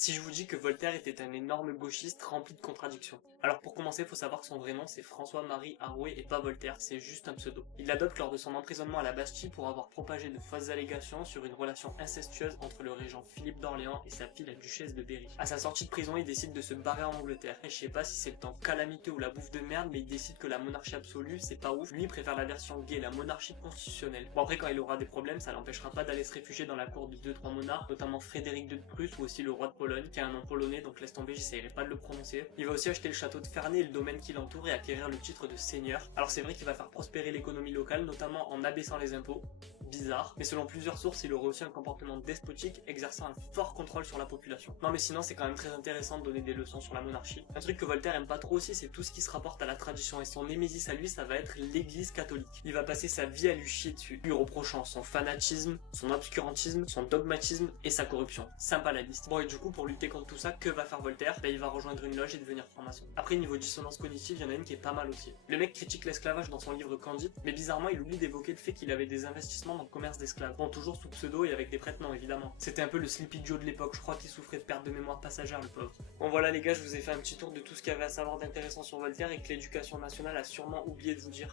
Si je vous dis que Voltaire était un énorme gauchiste rempli de contradictions. Alors pour commencer, il faut savoir que son vrai nom c'est François-Marie Arouet et pas Voltaire, c'est juste un pseudo. Il l'adopte lors de son emprisonnement à la Bastille pour avoir propagé de fausses allégations sur une relation incestueuse entre le régent Philippe d'Orléans et sa fille la duchesse de Berry. À sa sortie de prison, il décide de se barrer en Angleterre. Et je sais pas si c'est le temps calamiteux ou la bouffe de merde, mais il décide que la monarchie absolue c'est pas ouf. Lui il préfère la version gay, la monarchie constitutionnelle. Bon après quand il aura des problèmes, ça l'empêchera pas d'aller se réfugier dans la cour de 2-3 monarques, notamment Frédéric II de Prusse ou aussi le roi de Pologne, qui a un nom polonais, donc laisse tomber, j'essayerai pas de le prononcer. Il va aussi acheter le château de Ferney et le domaine qui l'entoure et acquérir le titre de seigneur. Alors c'est vrai qu'il va faire prospérer l'économie locale, notamment en abaissant les impôts. Bizarre, mais selon plusieurs sources, il aurait aussi un comportement despotique, exerçant un fort contrôle sur la population. Non mais sinon, c'est quand même très intéressant de donner des leçons sur la monarchie. Un truc que Voltaire aime pas trop aussi, c'est tout ce qui se rapporte à la tradition, et son némésis à lui, ça va être l'église catholique. Il va passer sa vie à lui chier dessus, lui reprochant son fanatisme, son obscurantisme, son dogmatisme et sa corruption. Sympa la liste. Bon et du coup, pour lutter contre tout ça, que va faire Voltaire? Ben il va rejoindre une loge et devenir franc-maçon. Après, niveau dissonance cognitive, il y en a une qui est pas mal aussi. Le mec critique l'esclavage dans son livre Candide, mais bizarrement, il oublie d'évoquer le fait qu'il avait des investissements dans le commerce d'esclaves. Bon, toujours sous pseudo et avec des prête-noms évidemment. C'était un peu le Sleepy Joe de l'époque, je crois qu'il souffrait de perte de mémoire passagère le pauvre. Bon voilà les gars, je vous ai fait un petit tour de tout ce qu'il y avait à savoir d'intéressant sur Voltaire et que l'éducation nationale a sûrement oublié de vous dire.